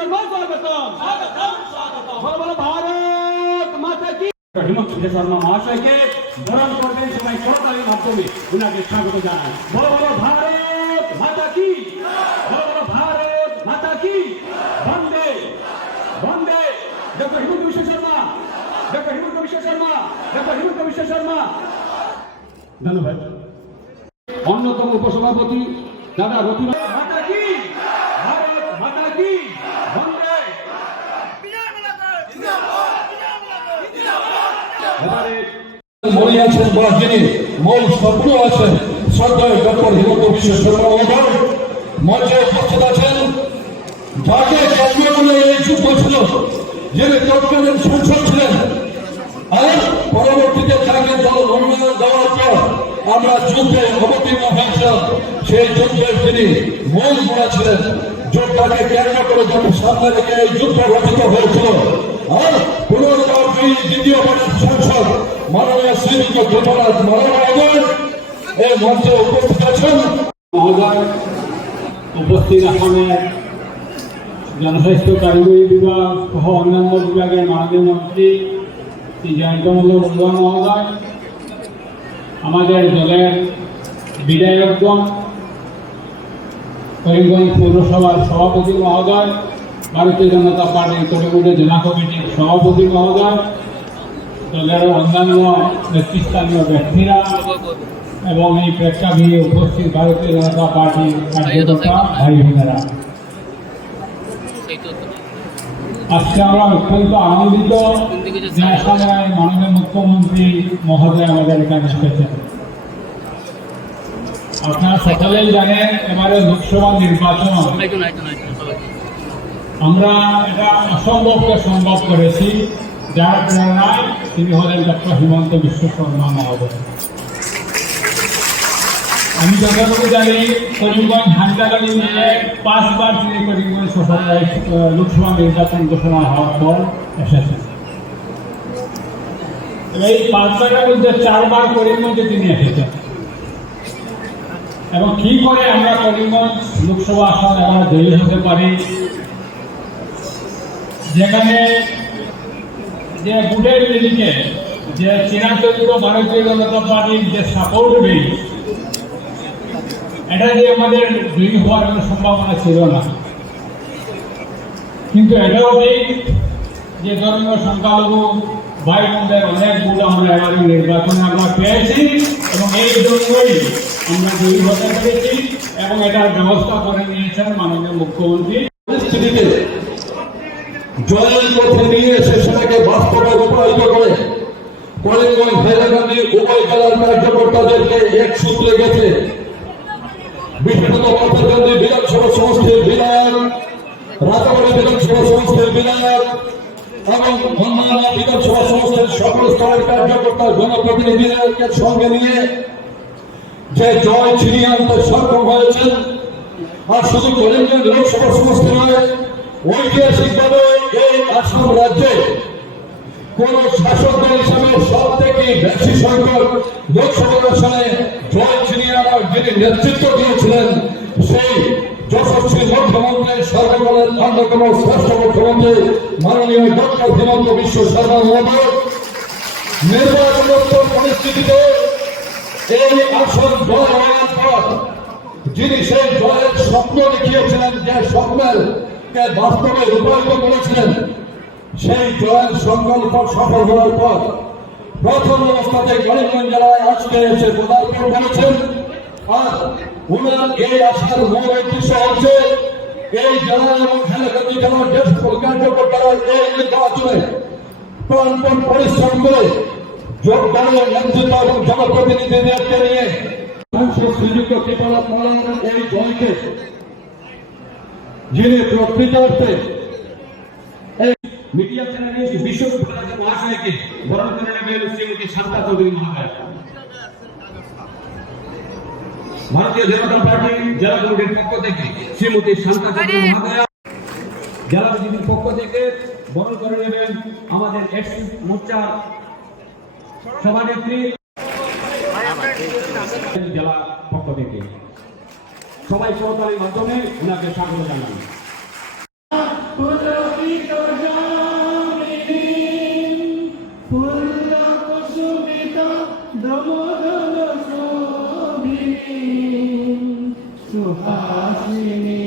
शर्मा स्वागतम स्वागतम स्वागतम बोलो बोलो भारत माता की हिमंत विश्व शर्मा महाशय के बरण करते समय करताली माध्यमे उनके स्वागत জানাই बोलो बोलो भारत माता की बोलो बोलो भारत माता की वंदे वंदे डॉक्टर हिमंत विश्व शर्मा डॉक्टर हिमंत विश्व शर्मा डॉक्टर हिमंत विश्व शर्मा धन्यवाद अन्यतम उपसभापति दादा रति माता की भारत माता की वंदे মনে আছেন বা যিনি মূল স্বপ্ন আছেন শ্রদ্ধেয় ডক্টর হিমন্ত বিশ্ব শর্মা মহোদয় মঞ্চে উপস্থিত আছেন যাকে কেন্দ্র করে এই যুদ্ধ ছিল যিনি তৎকালীন সংসদ ছিলেন আর পরবর্তীতে তাকে দল উন্নয়ন দেওয়ার পর আমরা যুদ্ধে অবতীর্ণ হয়েছিলাম সেই যুদ্ধের তিনি মূল গোড়া ছিলেন যুদ্ধটাকে কেন্দ্র করে যখন সামনে থেকে এই যুদ্ধ রচিত হয়েছিল আর পুনর্বার দ্বিতীয়বারের সংসদ মাননীয় শ্রীযুক্ত দেবরাজ মহোদয় এই মঞ্চে উপস্থিত আছেন মহোদয় উপস্থিত আসনের জনস্বাস্থ্য কারিগরি বিভাগ সহ অন্যান্য বিভাগের মাননীয় মন্ত্রী শ্রী জয়ন্তমল্ল বড়ুয়া মহোদয় আমাদের দলের বিধায়কগণ করিমগঞ্জ পৌরসভার সভাপতি মহোদয় ভারতীয় জনতা পার্টির করিমগঞ্জ জেলা কমিটির সভাপতি মহোদয় দলের অন্যান্য নেতৃস্থানীয় ব্যক্তিরা এবং এই প্রেক্ষাগৃহে উপস্থিত ভারতীয় জনতা পার্টির কার্যকর্তা ভাই বোনেরা আজকে আমরা অত্যন্ত আনন্দিত যে সময় মাননীয় মুখ্যমন্ত্রী মহোদয় আমাদের এখানে এসেছেন। আপনারা সকলেই জানেন এবারে লোকসভা নির্বাচন আমরা এটা অসম্ভবকে সম্ভব করেছি যার প্রেরণায় তিনি হলেন ডক্টর হিমন্ত বিশ্ব শর্মা মহোদয়। আমি যতটুকু জানি করিমগঞ্জ হান্টাগাড়ি নিয়ে 5 বার তিনি করিমগঞ্জ লোকসভা নির্বাচন ঘোষণা হওয়ার পর এসেছেন। এই 5 বারের মধ্যে 4 বার করিমগঞ্জে তিনি এসেছেন এবং কি করে আমরা করিমগঞ্জ লোকসভা আসন এবার জয়ী হতে পারি যেখানে যে ভোটের দিকে যে চিরাচরিত ভারতীয় জনতা পার্টির যে সাপোর্ট বেশ এটা যে আমাদের জয়ী হওয়ার কোনো সম্ভাবনা ছিল না, কিন্তু এটাও ঠিক যে ধর্মীয় সংখ্যালঘু ভাই বোনদের অনেক ভোট আমরা এবারে নির্বাচনে আমরা পেয়েছি এবং এই জন্যই আমরা জয়ী হতে পেরেছি এবং এটার ব্যবস্থা করে নিয়েছেন মাননীয় মুখ্যমন্ত্রী। পরিস্থিতিতে জয়ের পথে নিয়ে সেটাকে বাস্তবে রূপায়িত করে করিমগঞ্জ হাইলাকান্দি উভয় জেলার কার্যকর্তাদেরকে এক সূত্রে গেছে বিশেষত পথেরকান্দি বিধানসভা সমষ্টির বিধায়ক রাজাবাড়ি বিধানসভা সমষ্টির বিধায়ক এবং অন্যান্য বিধানসভা সমষ্টির সকল স্তরের কার্যকর্তা জনপ্রতিনিধিদেরকে সঙ্গে নিয়ে যে জয় ছিনিয়ে আনতে সক্ষম হয়েছেন। আর শুধু করিমগঞ্জ লোকসভা সমষ্টি নয়, ঐতিহাসিকভাবে এই আসাম রাজ্যে কোন শাসক দল হিসাবে সব থেকে বেশি সংখ্যক লোকসভা আসনে জয় ছিনিয়ে আনার যিনি নেতৃত্ব দিয়েছিলেন সেই যশস্বী মুখ্যমন্ত্রী সর্বকালের অন্যতম শ্রেষ্ঠ মুখ্যমন্ত্রী মাননীয় ডক্টর হিমন্ত বিশ্ব শর্মা মহোদয় নির্বাচনোত্তর পরিস্থিতিতে এই আসন জয় হওয়ার পর যিনি সেই জয়ের স্বপ্ন দেখিয়েছিলেন, যে স্বপ্নের বাস্তবে রূপায়িত করেছিলেন, সেই জয়ের সংকল্প সফল হওয়ার পর প্রথম অবস্থাতে করিমগঞ্জ জেলায় আজকে এসে পদার্পণ করেছেন। আর উনার এই আসার মূল উদ্দেশ্য হচ্ছে এই জেলা এবং হাইলাকান্দি জেলার যে সকল কার্যকর্তারা এই নির্বাচনে প্রাণপণ পরিশ্রম করে যোগদানের নেতৃত্ব এবং জনপ্রতিনিধিদেরকে নিয়ে শ্রীযুক্ত কৃপানাথ মহোদয়ের এই জয়কে যিনি প্রকৃতার্থে मीडिया जर्नलिस्ट विश्व महाशय के बरण करने में श्रीमती शांता चौधरी महोदय भारतीय जनता पार्टी জেলা কমিটির পক্ষ থেকে শ্রীমती শান্তা চৌধুরী মহোদয় জেলা বিজেপির পক্ষ থেকে বরণ করে নেবেন আমাদের এক্স মোর্চার সভানেত্রী জেলা পক্ষ থেকে সবাই করতালির মাধ্যমে ওনাকে স্বাগত জানান। নিয়ে